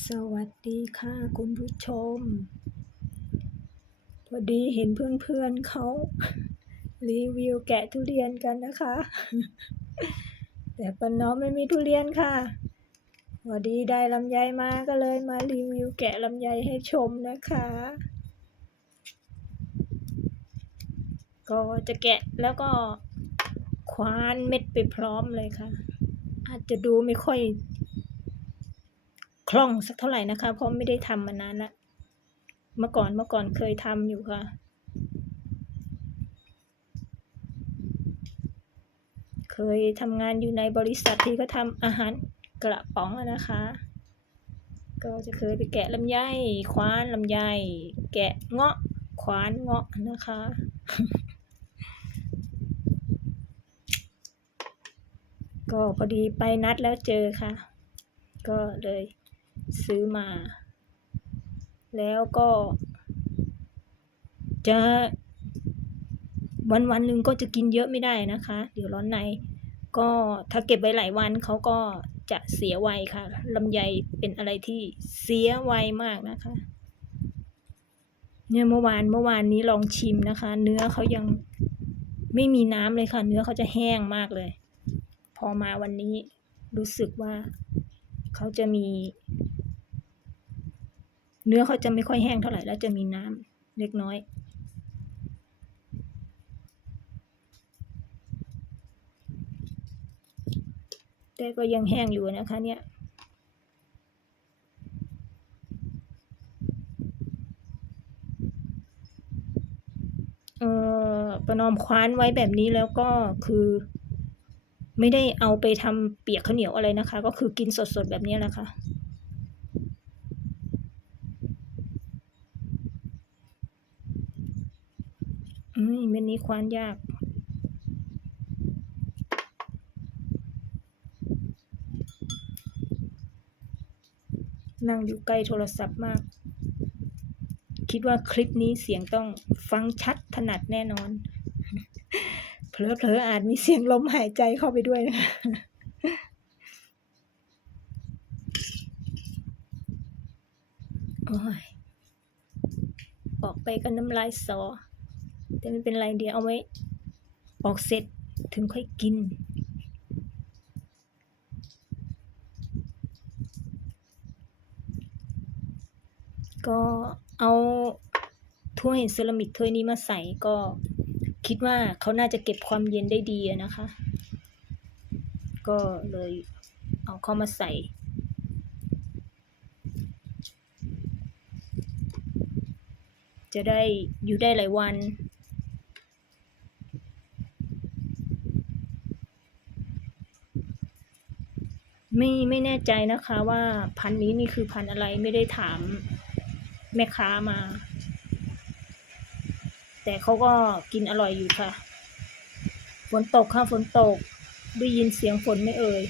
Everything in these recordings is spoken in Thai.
สวัสดีค่ะคุณผู้ชม พอดีเห็นเพื่อนๆเขารีวิวแกะทุเรียนกันนะคะ แต่ปนน้องไม่มีทุเรียนค่ะ พอดีได้ลำไยมาก็เลยมารีวิวแกะลำไยให้ชมนะคะ ก็จะแกะแล้วก็คว้านเม็ดไปพร้อมเลยค่ะ อาจจะดูไม่ค่อย คล่องสักเท่าไหร่นะคะ เพราะไม่ได้ทำมานานละเมื่อก่อนเมื่อก่อนเคยทำอยู่ค่ะ เคยทำงานอยู่ในบริษัทที่เขาทำอาหารกระป๋องอะนะคะ ก็จะเคยไปแกะลำไยคว้านลำไยแกะเงาะคว้านเงาะนะคะก็พอดีไปนัดแล้วเจอค่ะ ก็เลย ซื้อมา แล้วก็ จะ วันวันหนึ่งก็จะกินเยอะไม่ได้นะคะ เดี๋ยวร้อนใน ก็ถ้าเก็บไว้หลายวันเขาก็จะเสียไวค่ะลำไยเป็นอะไรที่เสียไวมากนะคะ เนี่ยเมื่อวานเมื่อวานนี้ลองชิมนะคะ เนื้อเขายังไม่มีน้ำเลยค่ะ เนื้อเขาจะแห้งมากเลย พอมาวันนี้รู้สึกว่าเขาจะมี เนื้อเขาจะไม่ค่อยแห้งเท่าไหร่แล้วจะมีน้ำเล็กน้อย แต่ก็ยังแห้งอยู่นะคะเนี่ยเอ่อประนอมคว้านไว้แบบนี้แล้วก็คือ ไม่ได้เอาไปทำเปียกข้าวเหนียวอะไรนะคะ ก็คือกินสดๆแบบนี้แหละค่ะม เม็ดนี้ควานยาก นั่งอยู่ใกล้โทรศัพท์มาก คิดว่าคลิปนี้เสียงต้องฟังชัดถนัดแน่นอนเผลอๆอาจมีเสียงลมหายใจเข้าไปด้วยนะคะโอ้ยออกไปก็น้ำลายสอ แต่ไม่เป็นไรเดี๋ยวเอาไว้ออกเสร็จถึงค่อยกิน ก็เอาถ้วยเซรามิกถ้วยนี้มาใส่ก็คิดว่าเขาน่าจะเก็บความเย็นได้ดีนะคะ ก็เลยเอาเข้ามาใส่จะได้อยู่ได้หลายวัน ไม่ไม่แน่ใจนะคะว่าพันนี้นี่คือพันอะไรไม่ได้ถามแม่ค้ามา แต่เขาก็กินอร่อยอยู่ค่ะ ฝนตกค่ะฝนตกได้ยินเสียงฝนไม่เอ่ย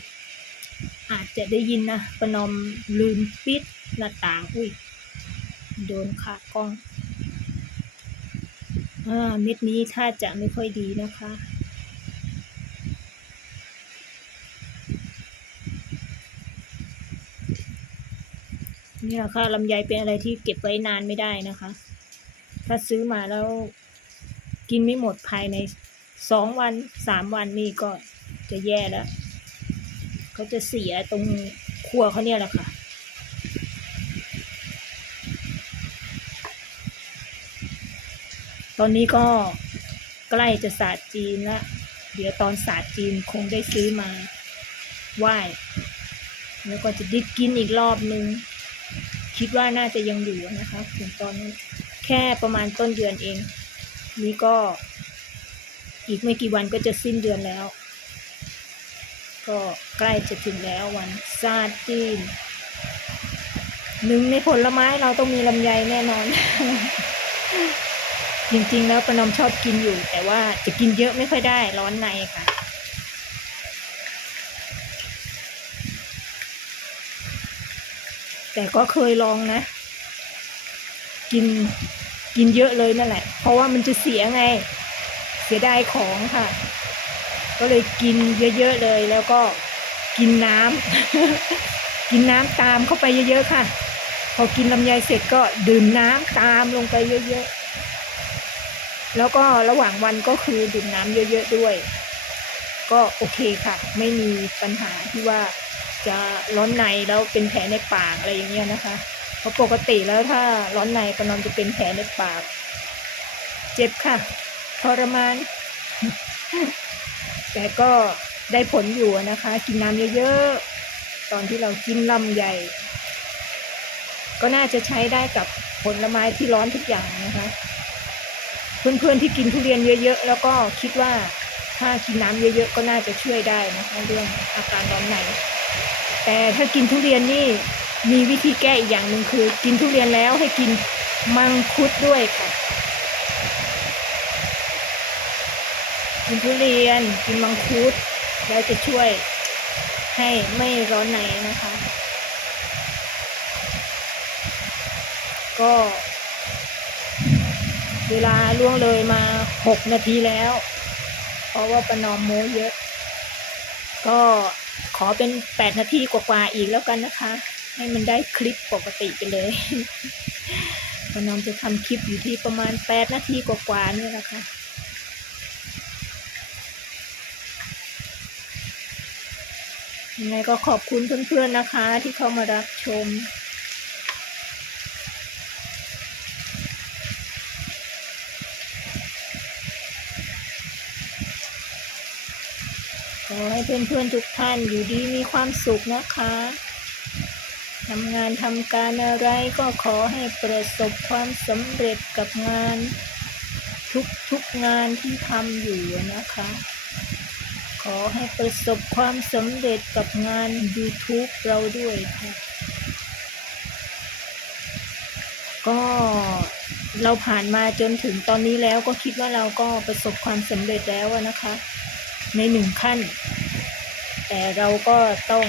อาจจะได้ยินนะประนอมลืมปิดหน้าต่าง อุ้ยโดนขากล้อง อ่า เม็ดนี้ถ้าจะไม่ค่อยดีนะคะ นี่แหละค่ะลำไยเป็นอะไรที่เก็บไว้นานไม่ได้นะคะ ถ้าซื้อมาแล้วกินไม่หมดภายในสองวันสามวันนี่ก็จะแย่แล้วเขาจะเสียตรงขัวเขาเนี่ยแหละค่ะตอนนี้ก็ใกล้จะศาสตร์จีนละเดี๋ยวตอนศาสตร์จีนคงได้ซื้อมาไหว้ แล้วก็จะได้กินอีกรอบนึง คิดว่าน่าจะยังอยู่นะคะถึงตอนนี้แค่ประมาณต้นเดือนเอง นี่ก็ อีกไม่กี่วันก็จะสิ้นเดือนแล้ว ก็ใกล้จะถึงแล้ววันศาจีนหนึ่งในผลไม้เราต้องมีลำไยแน่นอน จริงๆแล้วประนอมชอบกินอยู่ แต่ว่าจะกินเยอะไม่ค่อยได้ร้อนในค่ะ แต่ก็เคยลองนะ กินกินเยอะเลยนั่นแหละ เพราะว่ามันจะเสียไง เสียดายของค่ะ ก็เลยกินเยอะๆเลยแล้วก็กินน้ำกินน้ำตามเข้าไปเยอะๆค่ะ พอกินลำไยเสร็จก็ดื่มน้ำตามลงไปเยอะๆ แล้วก็ระหว่างวันก็คือดื่มน้ำเยอะๆด้วย ก็โอเคค่ะ ไม่มีปัญหาที่ว่า จะร้อนในแล้วเป็นแผลในปากอะไรอย่างเงี้ยนะคะ เพราะปกติแล้วถ้าร้อนในก็นอนจะเป็นแผลในปาก เจ็บค่ะทรมาน แต่ก็ได้ผลอยู่นะคะ กินน้ำเยอะๆ ตอนที่เรากินลำใหญ่ ก็น่าจะใช้ได้กับผลไม้ที่ร้อนทุกอย่างนะคะ เพื่อนๆที่กินทุเรียนเยอะๆ แล้วก็คิดว่าถ้ากินน้ำเยอะๆ ก็น่าจะช่วยได้นะคะเรื่องอาการร้อนใน แต่ถ้ากินทุเรียนนี่มีวิธีแก้อีกอย่างหนึ่งคือ กินทุเรียนแล้วให้กินมังคุดด้วยค่ะ กินทุเรียนกินมังคุดแล้วจะช่วยให้ไม่ร้อนในนะคะ ก็ เวลาล่วงเลยมาหกนาทีแล้ว เพราะว่าประนอมโมเยอะ ก็ อเป็นแปดนาทีกว่าๆอีกแล้วกันนะคะ ให้มันได้คลิปปกติไปเลยพนอมจะทำคลิปอยู่ที่ประมาณแปดนาทีกว่าๆนี่แหละค่ะยังไงก็ขอบคุณเพื่อนๆนะคะ ที่เข้ามารับชม อให้เพื่อนๆทุกท่านอยู่ดีมีความสุขนะคะทำงานทำการอะไรก็ขอให้ประสบความสำเร็จกับงาน ทุกๆงานที่ทำอยู่นะคะ ขอให้ประสบความสำเร็จกับงาน YouTube เราด้วยค่ะ ก็เราผ่านมาจนถึงตอนนี้แล้วก็คิดว่าเราก็ประสบความสำเร็จแล้วนะคะ ในหนึ่งขั้น แต่เราก็ต้อง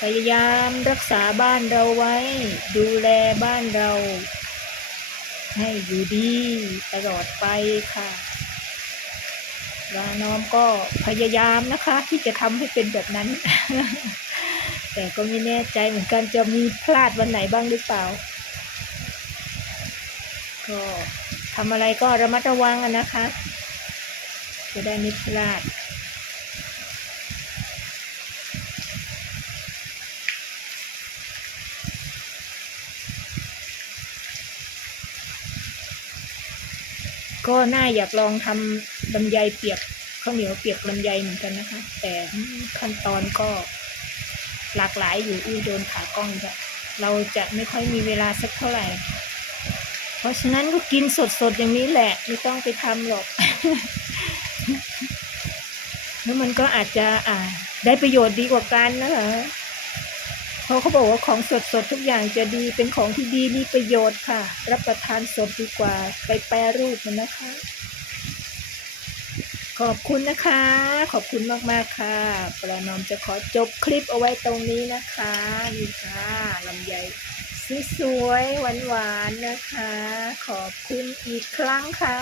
พยายามรักษาบ้านเราไว้ ดูแลบ้านเรา ให้อยู่ดีตลอดไปค่ะวาน้อมก็พยายามนะคะ ที่จะทำให้เป็นแบบนั้น แต่ก็ไม่แน่ใจเหมือนกันจะมีพลาดวันไหนบ้างหรือเปล่า ก็ทำอะไรก็ระมัดระวังนะคะ จะได้ไม่พลาด ก็น่าอยากลองทำลำไยเปียกข้าวเหนียวเปียกลำไยเหมือนกันนะคะ แต่ขั้นตอนก็หลากหลายอยู่อุ้โดนขากล้องจะเราจะไม่ค่อยมีเวลาสักเท่าไหร่ เพราะฉะนั้นก็กินสดๆอย่างนี้แหละ ไม่ต้องไปทำหรอก แล้วมันก็อาจจะอ่าได้ประโยชน์ดีกว่ากันนะคะ เพราะเขาบอกว่าของสดๆทุกอย่างจะดีเป็นของที่ดีมีประโยชน์ค่ะ รับประทานสดดีกว่าไปแปรรูปมันนะคะ ขอบคุณนะคะ ขอบคุณมากๆค่ะ ประนอมจะขอจบคลิปเอาไว้ตรงนี้นะคะนี่ค่ะลำไยสวยๆหวานๆนะคะ ขอบคุณอีกครั้งค่ะ